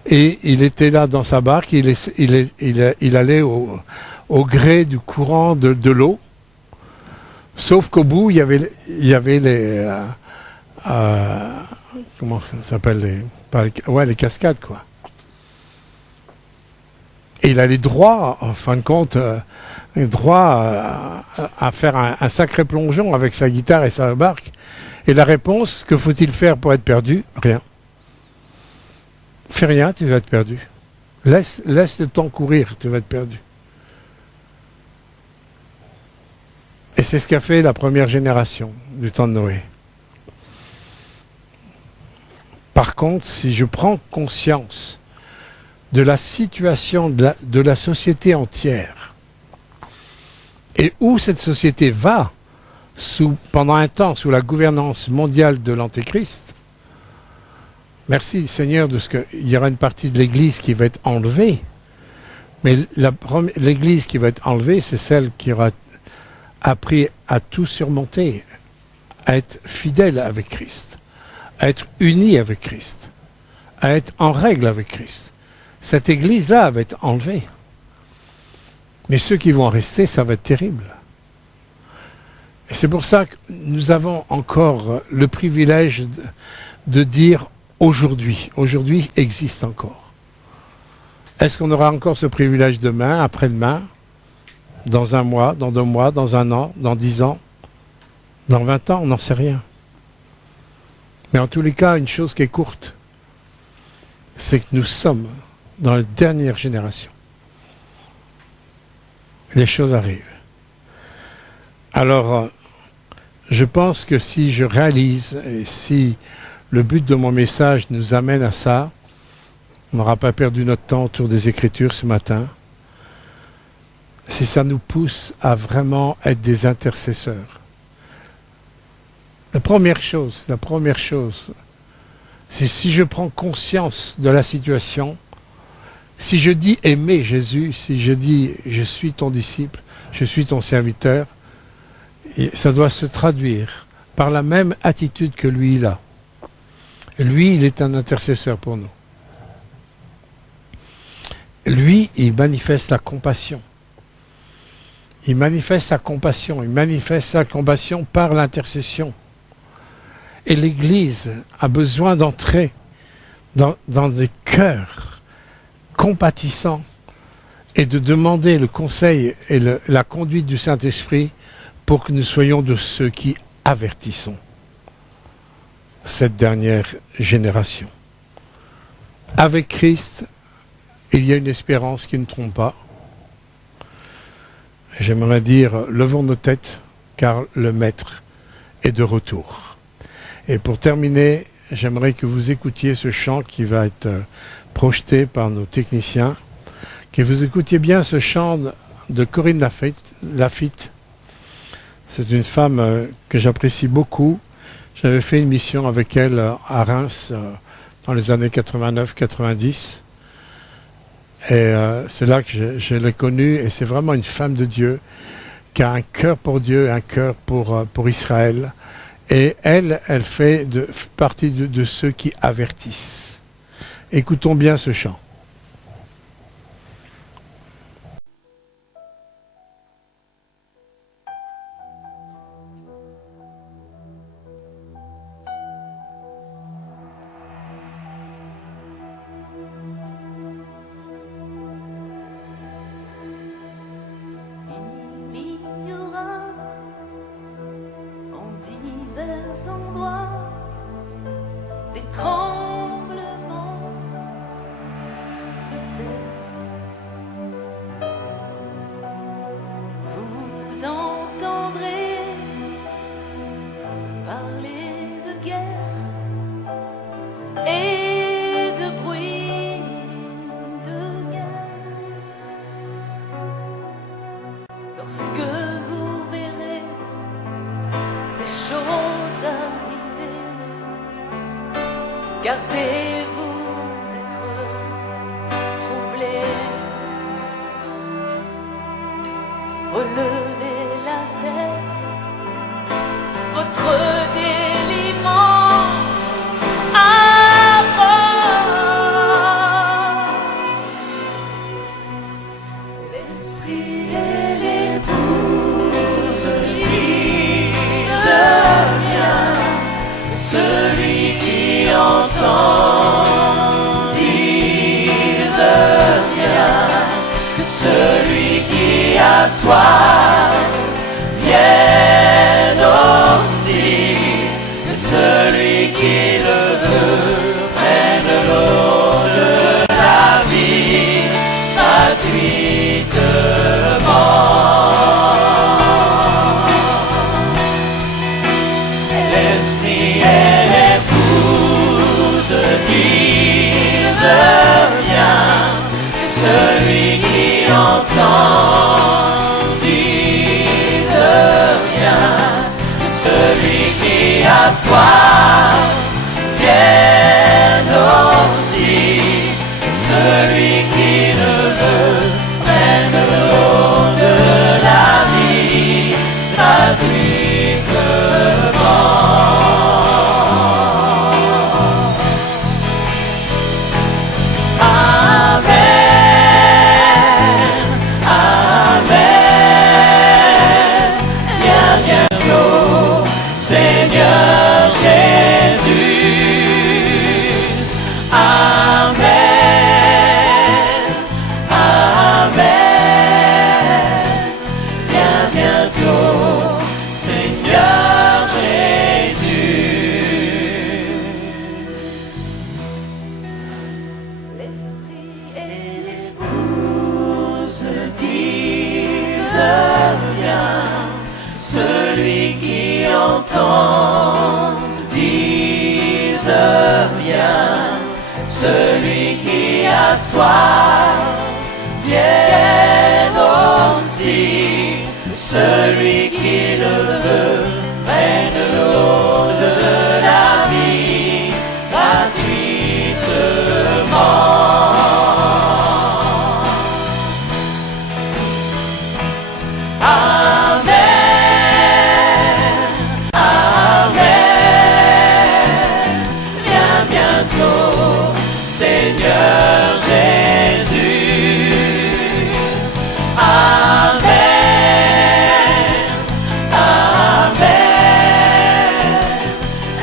Et il était là dans sa barque, il allait au gré du courant de l'eau. Sauf qu'au bout, il y avait les... comment ça s'appelle les cascades, quoi. Et il allait droit, en fin de compte, à faire un sacré plongeon avec sa guitare et sa barque. Et la réponse, que faut-il faire pour être perdu? Rien. Fais rien, tu vas être perdu. Laisse le temps courir, tu vas être perdu. Et c'est ce qu'a fait la première génération du temps de Noé. Par contre, si je prends conscience de la situation de la société entière et où cette société va pendant un temps sous la gouvernance mondiale de l'Antéchrist, merci Seigneur de ce qu'il y aura une partie de l'Église qui va être enlevée, mais l'Église qui va être enlevée, c'est celle qui aura appris à tout surmonter, à être fidèle avec Christ, à être unie avec Christ, à être en règle avec Christ. Cette Église-là va être enlevée. Mais ceux qui vont en rester, ça va être terrible. Et c'est pour ça que nous avons encore le privilège de dire aujourd'hui. Aujourd'hui existe encore. Est-ce qu'on aura encore ce privilège demain, après-demain, dans un mois, dans 2 mois, dans 1 an, dans 10 ans, dans 20 ans? On n'en sait rien. Mais en tous les cas, une chose qui est courte, c'est que nous sommes dans la dernière génération. Les choses arrivent. Alors, je pense que si je réalise, et si le but de mon message nous amène à ça, on n'aura pas perdu notre temps autour des Écritures ce matin, si ça nous pousse à vraiment être des intercesseurs. La première chose, c'est si je prends conscience de la situation, si je dis aimer Jésus, si je dis je suis ton disciple, je suis ton serviteur, et ça doit se traduire par la même attitude que lui il a. Lui, il est un intercesseur pour nous. Lui, il manifeste la compassion. Il manifeste sa compassion par l'intercession. Et l'Église a besoin d'entrer dans des cœurs compatissants et de demander le conseil et la conduite du Saint-Esprit pour que nous soyons de ceux qui avertissons cette dernière génération. Avec Christ, il y a une espérance qui ne trompe pas. J'aimerais dire, levons nos têtes, car le Maître est de retour. Et pour terminer, j'aimerais que vous écoutiez ce chant qui va être projeté par nos techniciens, que vous écoutiez bien ce chant de Corinne Lafitte. C'est une femme que j'apprécie beaucoup. J'avais fait une mission avec elle à Reims dans les années 89-90. Et c'est là que je l'ai connue, et c'est vraiment une femme de Dieu qui a un cœur pour Dieu, un cœur pour Israël. Et elle fait partie de ceux qui avertissent. Écoutons bien ce chant. Relevez soif vienne aussi, que celui qui le veut prenne l'eau de la vie gratuitement. L'esprit et l'épouse disent viens, et celui qui entend dise viens, et celui qui a soif vienne aussi, et celui qui le veut prenne l'eau de la vie gratuitement. Seigneur Jésus, Amen, Amen, viens bientôt, Seigneur Jésus. L'Esprit et l'épouse disent viens, celui qui entend dise viens, celui qui a soif vienne aussi, celui qui le veut prenne l'eau de la vie gratuitement. Seigneur Jésus, Amen, Amen,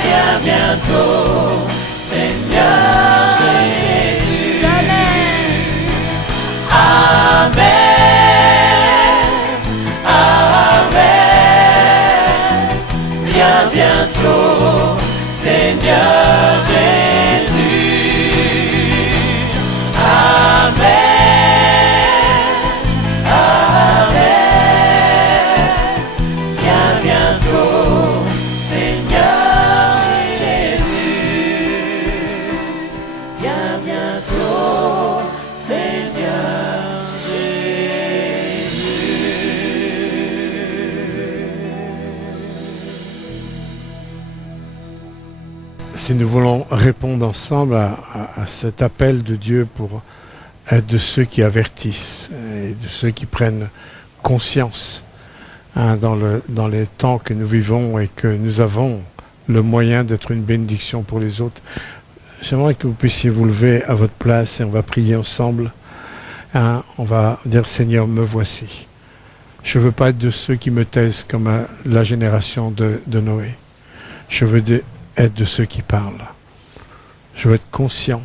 viens bientôt, Seigneur Jésus, Amen, Amen, viens bientôt, Seigneur Jésus. Amen, Amen, viens bientôt, Seigneur Jésus, viens bientôt, Seigneur Jésus. Si nous voulons répondre ensemble à cet appel de Dieu pour être de ceux qui avertissent et de ceux qui prennent conscience dans les temps que nous vivons et que nous avons le moyen d'être une bénédiction pour les autres, j'aimerais que vous puissiez vous lever à votre place et on va prier ensemble. On va dire Seigneur, me voici. Je ne veux pas être de ceux qui me taisent comme la génération de Noé. Je veux être de ceux qui parlent. Je veux être conscient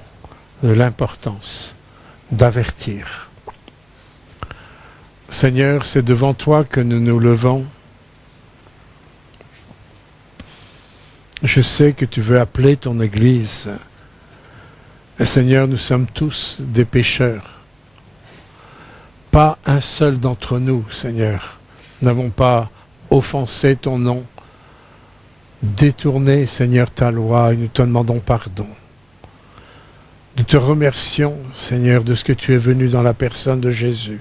de l'importance d'avertir. Seigneur, c'est devant toi que nous nous levons. Je sais que tu veux appeler ton Église. Et Seigneur, nous sommes tous des pécheurs. Pas un seul d'entre nous, Seigneur, n'avons pas offensé ton nom, détourné, Seigneur, ta loi, et nous te demandons pardon. Nous te remercions, Seigneur, de ce que tu es venu dans la personne de Jésus,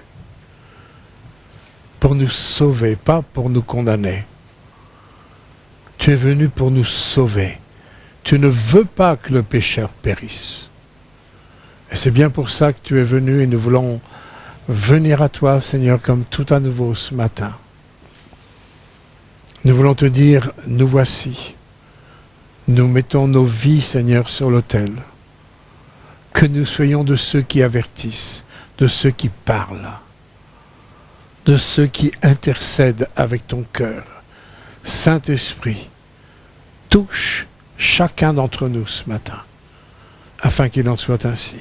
pour nous sauver, pas pour nous condamner. Tu es venu pour nous sauver. Tu ne veux pas que le pécheur périsse. Et c'est bien pour ça que tu es venu et nous voulons venir à toi, Seigneur, comme tout à nouveau ce matin. Nous voulons te dire, nous voici. Nous mettons nos vies, Seigneur, sur l'autel. Que nous soyons de ceux qui avertissent, de ceux qui parlent, de ceux qui intercèdent avec ton cœur. Saint-Esprit, touche chacun d'entre nous ce matin, afin qu'il en soit ainsi,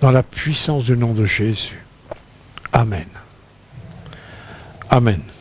dans la puissance du nom de Jésus. Amen. Amen.